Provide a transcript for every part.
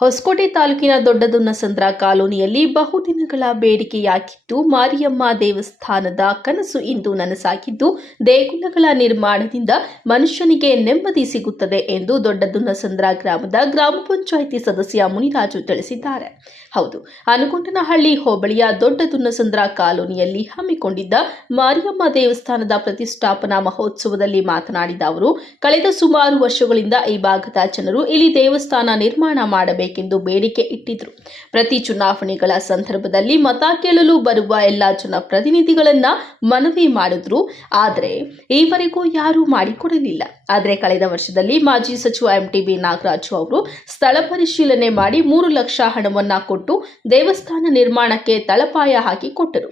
ಹೊಸಕೋಟೆ ತಾಲೂಕಿನ ದೊಡ್ಡದುನ್ನಸಂದ್ರ ಕಾಲೋನಿಯಲ್ಲಿ ಬಹುದಿನಗಳ ಬೇಡಿಕೆಯಾಗಿದ್ದು ಮಾರಿಯಮ್ಮ ದೇವಸ್ಥಾನದ ಕನಸು ಇಂದು ನನಸಾಗಿದ್ದು ದೇಗುಲಗಳ ನಿರ್ಮಾಣದಿಂದ ಮನುಷ್ಯನಿಗೆ ನೆಮ್ಮದಿ ಸಿಗುತ್ತದೆ ಎಂದು ದೊಡ್ಡದುನ್ನಸಂದ್ರ ಗ್ರಾಮದ ಗ್ರಾಮ ಪಂಚಾಯಿತಿ ಸದಸ್ಯ ಮುನಿರಾಜು ತಿಳಿಸಿದ್ದಾರೆ. ಹೌದು, ಅನುಗೊಂಡನಹಳ್ಳಿ ಹೋಬಳಿಯ ದೊಡ್ಡದುನ್ನಸಂದ್ರ ಕಾಲೋನಿಯಲ್ಲಿ ಹಮ್ಮಿಕೊಂಡಿದ್ದ ಮಾರಿಯಮ್ಮ ದೇವಸ್ಥಾನದ ಪ್ರತಿಷ್ಠಾಪನಾ ಮಹೋತ್ಸವದಲ್ಲಿ ಮಾತನಾಡಿದ ಅವರು, ಕಳೆದ ಸುಮಾರು ವರ್ಷಗಳಿಂದ ಈ ಭಾಗದ ಜನರು ಇಲ್ಲಿ ದೇವಸ್ಥಾನ ನಿರ್ಮಾಣ ಮಾಡಬೇಕೆಂದು ಬೇಡಿಕೆ ಇಟ್ಟಿದ್ರು. ಪ್ರತಿ ಚುನಾವಣೆಗಳ ಸಂದರ್ಭದಲ್ಲಿ ಮತ ಕೇಳಲು ಬರುವ ಎಲ್ಲ ಜನಪ್ರತಿನಿಧಿಗಳನ್ನ ಮನವಿ ಮಾಡಿದ್ರು. ಆದರೆ ಈವರೆಗೂ ಯಾರೂ ಮಾಡಿಕೊಡಲಿಲ್ಲ. ಆದರೆ ಕಳೆದ ವರ್ಷದಲ್ಲಿ ಮಾಜಿ ಸಚಿವ MTB ನಾಗರಾಜು ಅವರು ಸ್ಥಳ ಪರಿಶೀಲನೆ ಮಾಡಿ 3 ಲಕ್ಷ ಹಣವನ್ನ ಕೊಟ್ಟು ದೇವಸ್ಥಾನ ನಿರ್ಮಾಣಕ್ಕೆ ತಳಪಾಯ ಹಾಕಿ ಕೊಟ್ಟರು.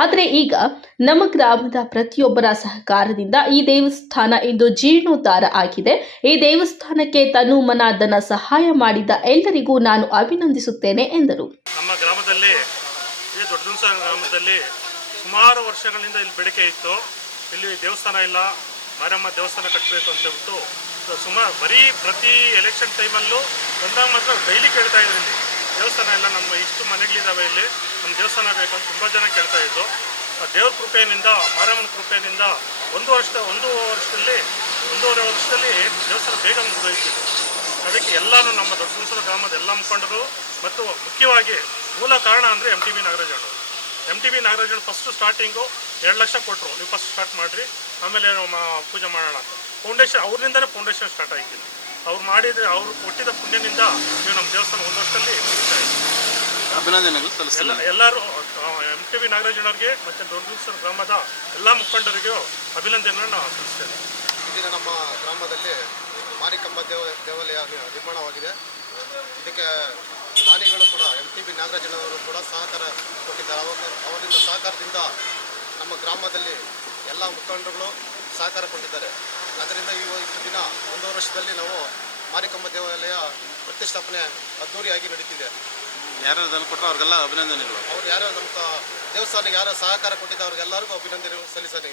ಆದರೆ ಈಗ ನಮ್ಮ ಗ್ರಾಮದ ಪ್ರತಿಯೊಬ್ಬರ ಸಹಕಾರದಿಂದ ಈ ದೇವಸ್ಥಾನ ಇಂದು ಜೀರ್ಣೋದ್ಧಾರ ಆಗಿದೆ. ಈ ದೇವಸ್ಥಾನಕ್ಕೆ ತನು ಮನ ಧನ ಸಹಾಯ ಮಾಡಿದ ಎಲ್ಲರಿಗೂ ನಾನು ಅಭಿನಂದಿಸುತ್ತೇನೆ ಎಂದರು. ನಮ್ಮ ಗ್ರಾಮದಲ್ಲಿ ಈ ದೊಡ್ಡದುನ್ನಸಂದ್ರ ಗ್ರಾಮದಲ್ಲಿ ಸುಮಾರು ವರ್ಷಗಳಿಂದ ಇಲ್ಲಿ ಬೇಡಿಕೆ ಇತ್ತು. ಇಲ್ಲಿ ದೇವಸ್ಥಾನ ಇಲ್ಲ, ಮಾರಮ್ಮ ದೇವಸ್ಥಾನ ಕಟ್ಟಬೇಕು ಅಂತ ಹೇಳ್ಬಿಟ್ಟು ಬರೀ ಪ್ರತಿ ಎಲೆಕ್ಷನ್ ಟೈಮಲ್ಲೂ ಬಂದಾಗ ಮಾತ್ರ ಡೈಲಿ ಕೇಳ್ತಾ ಇದ್ರು. ಇಲ್ಲಿ ದೇವಸ್ಥಾನ ಇಲ್ಲ, ನಮ್ಮ ಇಷ್ಟು ಮನೆಗಳಿದ್ದಾವೆ, ಇಲ್ಲಿ ನಮ್ಮ ದೇವಸ್ಥಾನ ಬೇಕಂತ ತುಂಬ ಜನ ಕೇಳ್ತಾ ಇದ್ದು. ಆ ದೇವ್ರ ಕೃಪೆಯಿಂದ, ಮಾರಮ್ಮನ ಕೃಪೆಯಿಂದ ಒಂದೂವರೆ ವರ್ಷದಲ್ಲಿ ದೇವಸ್ಥಾನ ಬೇಗ ಮುಗಿದೋಯ್ತಿತ್ತು. ಅದಕ್ಕೆ ಎಲ್ಲರೂ ನಮ್ಮ ದೊಡ್ಡದುನ್ನಸಂದ್ರ ಗ್ರಾಮದ ಎಲ್ಲ ಮುಖಂಡರು ಮತ್ತು ಮುಖ್ಯವಾಗಿ ಮೂಲ ಕಾರಣ ಅಂದರೆ MTB ನಾಗರಾಜಣ್ಣ ಫಸ್ಟು ಸ್ಟಾರ್ಟಿಂಗು 2 ಲಕ್ಷ ಕೊಟ್ಟರು. ನೀವು ಫಸ್ಟ್ ಸ್ಟಾರ್ಟ್ ಮಾಡಿರಿ, ಆಮೇಲೆ ಪೂಜೆ ಮಾಡೋಣ ಅಂತ. ಫೌಂಡೇಶನ್ ಅವ್ರಿಂದನೇ ಫೌಂಡೇಶನ್ ಸ್ಟಾರ್ಟ್ ಆಗಿದ್ದು. ಅವ್ರು ಮಾಡಿದರೆ, ಅವರು ಕೊಟ್ಟಿದ್ದ ಪುಣ್ಯನಿಂದ ನೀವು ನಮ್ಮ ದೇವಸ್ಥಾನ 1 ವರ್ಷದಲ್ಲಿ ಮುಗಿಸ್ತಾ ಇದ್ದೀವಿ. ಅಭಿನಂದನೆಗಳು ಎಲ್ಲರೂ MTB ನಾಗರಾಜಣ್ಣವ್ರಿಗೆ ಮತ್ತು ದೊಡ್ಡದುನ್ನಸಂದ್ರ ಗ್ರಾಮದ ಎಲ್ಲ ಮುಖಂಡರಿಗೂ ಅಭಿನಂದನೆಯನ್ನು ಸಲ್ಲಿಸ್ತೇನೆ. ಇದೀಗ ನಮ್ಮ ಗ್ರಾಮದಲ್ಲಿ ಮಾರಿಕಮ್ಮ ದೇವಾಲಯ ನಿರ್ಮಾಣವಾಗಿದೆ. ಇದಕ್ಕೆ ದಾನಿಗಳು ಕೂಡ MTB ನಾಗರಾಜಣ್ಣವರು ಕೂಡ ಸಹಕಾರ ಕೊಟ್ಟಿದ್ದಾರೆ. ಅವರಿಂದ ಸಹಕಾರದಿಂದ ನಮ್ಮ ಗ್ರಾಮದಲ್ಲಿ ಎಲ್ಲ ಮುಖಂಡರುಗಳು ಸಹಕಾರ ಕೊಟ್ಟಿದ್ದಾರೆ. ಅದರಿಂದ ಇಷ್ಟು ದಿನ 1 ವರ್ಷದಲ್ಲಿ ನಾವು ಮಾರಿಕಮ್ಮ ದೇವಾಲಯ ಪ್ರತಿಷ್ಠಾಪನೆ ಅದ್ದೂರಿಯಾಗಿ ನಡೀತಿದೆ. ಯಾರು ದನ ಕೊಟ್ಟರು ಅವ್ರಿಗೆಲ್ಲ ಅಭಿನಂದನೆಗಳು. ಅವ್ರು ಯಾರು ನಮ್ಮ ದೇವಸ್ಥಾನಕ್ಕೆ ಯಾರು ಸಹಕಾರ ಕೊಟ್ಟಿದ್ದ ಅವ್ರಿಗೆಲ್ಲರಿಗೂ ಅಭಿನಂದನೆ ಸಲ್ಲಿಸಿದೆ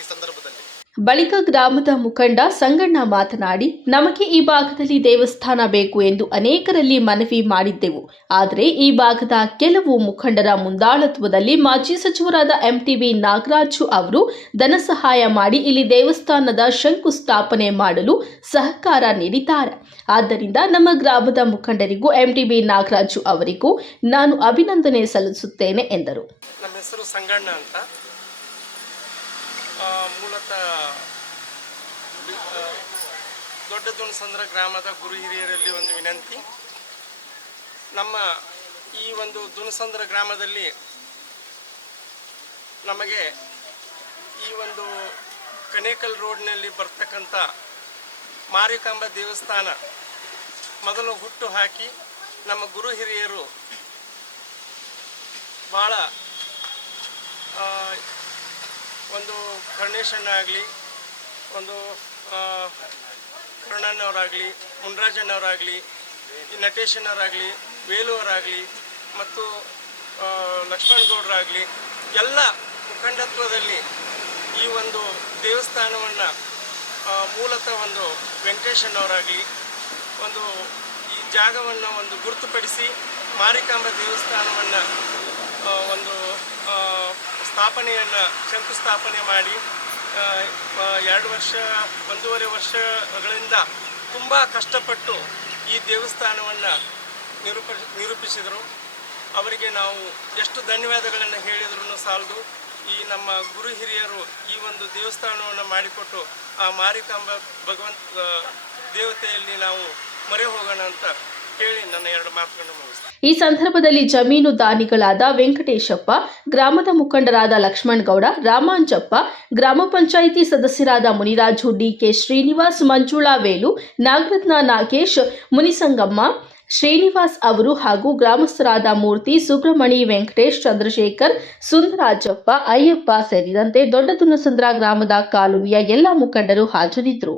ಈ ಸಂದರ್ಭದಲ್ಲಿ. ಬಳಿಕ ಗ್ರಾಮದ ಮುಖಂಡ ಸಂಗಣ್ಣ ಮಾತನಾಡಿ, ನಮಗೆ ಈ ಭಾಗದಲ್ಲಿ ದೇವಸ್ಥಾನ ಬೇಕು ಎಂದು ಅನೇಕರಲ್ಲಿ ಮನವಿ ಮಾಡಿದ್ದೆವು. ಆದರೆ ಈ ಭಾಗದ ಕೆಲವು ಮುಖಂಡರ ಮುಂದಾಳತ್ವದಲ್ಲಿ ಮಾಜಿ ಸಚಿವರಾದ MTB ನಾಗರಾಜು ಅವರು ಧನ ಸಹಾಯ ಮಾಡಿ ಇಲ್ಲಿ ದೇವಸ್ಥಾನದ ಶಂಕುಸ್ಥಾಪನೆ ಮಾಡಲು ಸಹಕಾರ ನೀಡಿದ್ದಾರೆ. ಆದ್ದರಿಂದ ನಮ್ಮ ಗ್ರಾಮದ ಮುಖಂಡರಿಗೂ MTB ನಾಗರಾಜು ಅವರಿಗೂ ನಾನು ಅಭಿನಂದನೆ ಸಲ್ಲಿಸುತ್ತೇನೆ ಎಂದರು. ನಮ್ಮ ಹೆಸರು ಸಂಗಣ್ಣ ಅಂತ. ಮೂಲತಃ ದೊಡ್ಡದುನ್ನಸಂದ್ರ ಗ್ರಾಮದ ಗುರು ಹಿರಿಯರಲ್ಲಿ ಒಂದು ವಿನಂತಿ. ನಮ್ಮ ಈ ಒಂದು ದುನ್ನಸಂದ್ರ ಗ್ರಾಮದಲ್ಲಿ ನಮಗೆ ಈ ಒಂದು ಕನೇಕಲ್ ರೋಡ್ನಲ್ಲಿ ಬರ್ತಕ್ಕಂಥ ಮಾರಿಕಾಂಬ ದೇವಸ್ಥಾನ ಮೊದಲು ಹುಟ್ಟು ಹಾಕಿ ನಮ್ಮ ಗುರು ಹಿರಿಯರು ಭಾಳ ಒಂದು ಕರ್ಣೇಶಣ್ಣ ಆಗಲಿ, ಒಂದು ಕರ್ಣಣ್ಣವರಾಗಲಿ, ಮುನ್ರಾಜಣ್ಣವರಾಗಲಿ, ನಟೇಶಣ್ಣವರಾಗಲಿ, ವೇಲುವರಾಗಲಿ ಮತ್ತು ಲಕ್ಷ್ಮಣಗೌಡರಾಗಲಿ ಎಲ್ಲ ಮುಖಂಡತ್ವದಲ್ಲಿ ಈ ಒಂದು ದೇವಸ್ಥಾನವನ್ನು ಮೂಲತಃ ಒಂದು ವೆಂಕಟೇಶಣ್ಣವರಾಗಲಿ ಒಂದು ಈ ಜಾಗವನ್ನು ಒಂದು ಗುರುತುಪಡಿಸಿ ಮಾರಿಕಾಂಬ ದೇವಸ್ಥಾನವನ್ನು ಒಂದು ಶಂಕುಸ್ಥಾಪನೆ ಮಾಡಿ 1.5 ವರ್ಷಗಳಿಂದ ತುಂಬ ಕಷ್ಟಪಟ್ಟು ಈ ದೇವಸ್ಥಾನವನ್ನು ನಿರೂಪಿಸಿದರು. ಅವರಿಗೆ ನಾವು ಎಷ್ಟು ಧನ್ಯವಾದಗಳನ್ನು ಹೇಳಿದ್ರೂ ಸಾಲದು. ಈ ನಮ್ಮ ಗುರು ಹಿರಿಯರು ಈ ಒಂದು ದೇವಸ್ಥಾನವನ್ನು ಮಾಡಿಕೊಟ್ಟು ಆ ಮಾರಿಕಾಂಬ ದೇವತೆಯಲ್ಲಿ ನಾವು ಮೊರೆ ಹೋಗೋಣ ಅಂತ ಹೇಳಿ ನನ್ನ 2 ಮಾತುಗಳನ್ನು ಮುಗಿಸ್ತೇನೆ. ಈ ಸಂದರ್ಭದಲ್ಲಿ ಜಮೀನು ದಾನಿಗಳಾದ ವೆಂಕಟೇಶಪ್ಪ, ಗ್ರಾಮದ ಮುಖಂಡರಾದ ಲಕ್ಷ್ಮಣಗೌಡ, ರಾಮಾಂಜಪ್ಪ, ಗ್ರಾಮ ಪಂಚಾಯಿತಿ ಸದಸ್ಯರಾದ ಮುನಿರಾಜು, DK ಶ್ರೀನಿವಾಸ್, ಮಂಜುಳಾ, ವೇಲು, ನಾಗರತ್ನ, ನಾಗೇಶ್, ಮುನಿಸಂಗಮ್ಮ, ಶ್ರೀನಿವಾಸ್ ಅವರು ಹಾಗೂ ಗ್ರಾಮಸ್ಥರಾದ ಮೂರ್ತಿ, ಸುಬ್ರಹ್ಮಣಿ, ವೆಂಕಟೇಶ್, ಚಂದ್ರಶೇಖರ್, ಸುಂದರಾಜಪ್ಪ, ಅಯ್ಯಪ್ಪ ಸೇರಿದಂತೆ ದೊಡ್ಡದುನ್ನಸಂದ್ರ ಗ್ರಾಮದ ಕಾಲೋನಿಯ ಎಲ್ಲ ಮುಖಂಡರು ಹಾಜರಿದ್ದರು.